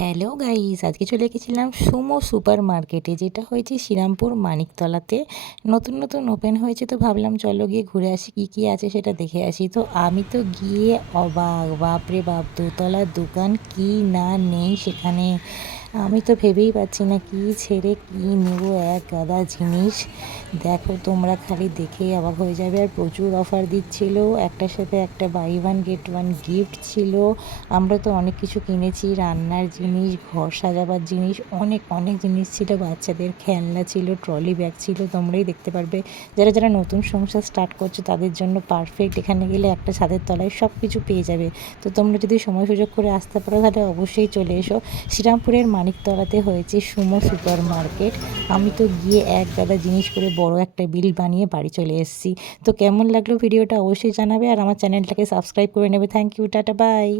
Hello guys, আজকে চলে গেছিলাম সুমো সুপার মার্কেটে, যেটা হয়েছে শ্রীরামপুর মানিকতলাতে। নতুন নতুন ওপেন হয়েছে, তো ভাবলাম চলো গিয়ে ঘুরে আসি, কী কী আছে সেটা দেখে আসি। তো আমি তো গিয়ে অবাক, বাপরে বাপ, দোতলার দোকান কি না নেই সেখানে। আমি তো ভেবেই পাচ্ছি না কি ছেড়ে কি নেব, এক গাদা জিনিস। দেখো তোমরা, খালি দেখেই অবাক হয়ে যাবে। আর প্রচুর অফার দিচ্ছিল, একটার সাথে একটা buy one get one gift ছিল। আমরা তো অনেক কিছু কিনেছি, রান্নার জিনিস, ঘর সাজাবার জিনিস, অনেক অনেক জিনিস ছিল। বাচ্চাদের খেলনা ছিল, ট্রলি ব্যাগ ছিল, তোমরাই দেখতে পারবে। যারা যারা নতুন সংসার স্টার্ট করছো তাদের জন্য পারফেক্ট। এখানে গেলে একটা ছাদের তলায় সব কিছু পেয়ে যাবে। তো তোমরা যদি সময় সুযোগ করে আসতে পারো তাহলে অবশ্যই চলে এসো। শ্রীরামপুরের মানিকতলাতে হয়েছে সুমো সুপার মার্কেট। আমি তো গিয়ে এক গাদা জিনিস করে বড় একটা বিল বানিয়ে বাড়ি চলে এসেছি। তো কেমন লাগলো ভিডিওটা অবশ্যই জানাবে, আর আমার চ্যানেলটাকে সাবস্ক্রাইব করে নেবে। Thank you, tata, by.